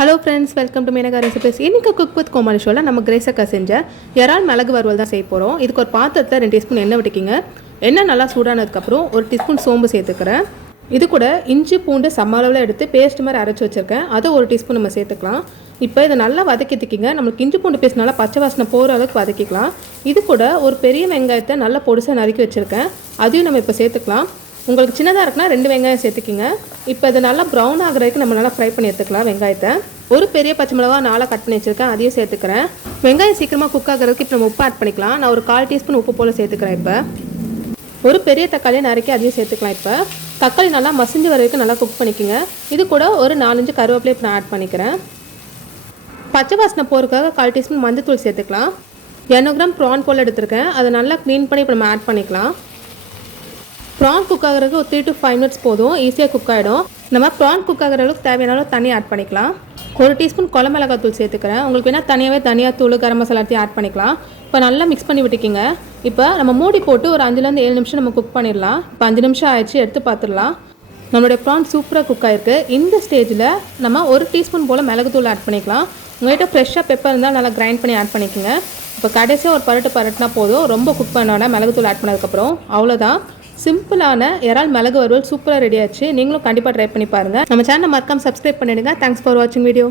Hello friends, welcome to Meenaka recipes. இன்றைக்கி Cook with Comali ஷோவில் நம்ம கிரேஸக்கா செஞ்ச இறால் மிளகு வறுவல் தான் செய்ய போகிறோம். இதுக்கு ஒரு பாத்திரத்தில் 2 டீஸ்பூன் எண்ணெய் விட்டுக்கிங்க. எண்ணெய் நல்லா சூடானதுக்கப்புறம் 1 டீஸ்பூன் சோம்பு சேர்த்துக்கிறேன். இது கூட இஞ்சி பூண்டு சம அளவில் எடுத்து பேஸ்ட் மாதிரி அரைச்சி வச்சுருக்கேன். அதை 1 டீஸ்பூன் நம்ம சேர்த்துக்கலாம். இப்போ இதை நல்லா வதக்கித்திக்கிங்க. நம்மளுக்கு இஞ்சி பூண்டு பேஸ்ட் நல்லா பச்சை வாசனை போகிற அளவுக்கு வதக்கிக்கலாம். இது கூட ஒரு பெரிய வெங்காயத்தை நல்லா பொடிசாக நறுக்கி வச்சுருக்கேன். அதையும் நம்ம இப்போ சேர்த்துக்கலாம். உங்களுக்கு சின்னதாக இருக்குன்னா 2 வெங்காயம் சேர்த்துக்கிங்க. இப்போ இதை நல்லா ப்ரௌன் ஆகிறதுக்கு நம்ம நல்லா ஃப்ரை பண்ணி எடுத்துக்கலாம். வெங்காயத்தை ஒரு பெரிய பச்சை மிளகா 4 கட் பண்ணி வச்சுருக்கேன், அதையும் சேர்த்துக்கிறேன். வெங்காயம் சீக்கிரமாக குக் ஆகிறதுக்கு இப்போ நம்ம உப்பு ஆட் பண்ணிக்கலாம். நான் ஒரு 1/4 டீஸ்பூன் உப்பு போல் சேர்த்துக்கிறேன். இப்போ ஒரு பெரிய தக்காளியை நறுக்கி அதையும் சேர்த்துக்கலாம். இப்போ தக்காளி நல்லா மசிஞ்சு வரைக்கும் நல்லா குக் பண்ணிக்கோங்க. இது கூட ஒரு 4-5 கருவேப்பிலை இப்போ நான் ஆட் பண்ணிக்கிறேன். பச்சை வாசனை போகிறதுக்காக 1/4 டீஸ்பூன் மஞ்சத்தூள் சேர்த்துக்கலாம். 200 கிராம் ப்ரான் போல் எடுத்துருக்கேன், அதை நல்லா க்ளீன் பண்ணி இப்போ நம்ம ஆட் பண்ணிக்கலாம். ப்ரான் குக் ஆகிறதுக்கு ஒரு 3 to 5 மினிட்ஸ் போதும், ஈஸியாக குக் ஆகிடும். நம்ம ப்ரான் குக் ஆகிற அளவுக்கு தேவையான அளவு தண்ணி ஆட் பண்ணிக்கலாம். 1 டீஸ்பூன் குழம்பு மிளகாய் தூள் சேர்த்துக்கிறேன். உங்களுக்கு வேணால் தனியாகவே தனியாத்தூள் கரம் மசாலா எல்லாத்தையும் ஆட் பண்ணிக்கலாம். இப்போ நல்லா மிக்ஸ் பண்ணி விட்டுக்கிங்க. இப்போ நம்ம மூடி போட்டு ஒரு 5 to 7 நிமிஷம் நம்ம குக் பண்ணிடலாம். இப்போ 5 நிமிஷம் ஆயிடுச்சு, எடுத்து பார்த்துடலாம். நம்மளுடைய ப்ரான் சூப்பராக குக் ஆகிருக்கு. இந்த ஸ்டேஜில் நம்ம 1 டீஸ்பூன் போல் மிளகுத்தூள் ஆட் பண்ணிக்கலாம். உங்கள்கிட்ட ஃப்ரெஷ்ஷாக பெப்பர் இருந்தால் நல்லா கிரைண்ட் பண்ணி ஆட் பண்ணிக்கோங்க. இப்போ கடைசியாக ஒரு பரட்டுனா போதும், ரொம்ப குக் பண்ணோன்னா மிளகுத்தூள் ஆட் பண்ணதுக்கப்புறம் அவ்வளோதான். சிம்பிளான இறால் மிளகு வறுவல் சூப்பராக ரெடி ஆச்சு. நீங்களும் கண்டிப்பாக ட்ரை பண்ணி பாருங்கள். நம்ம சேனலை மறக்காம சப்ஸ்கிரைப் பண்ணிடுங்க. தேங்க்ஸ் ஃபார் வாட்சிங் வீடியோ.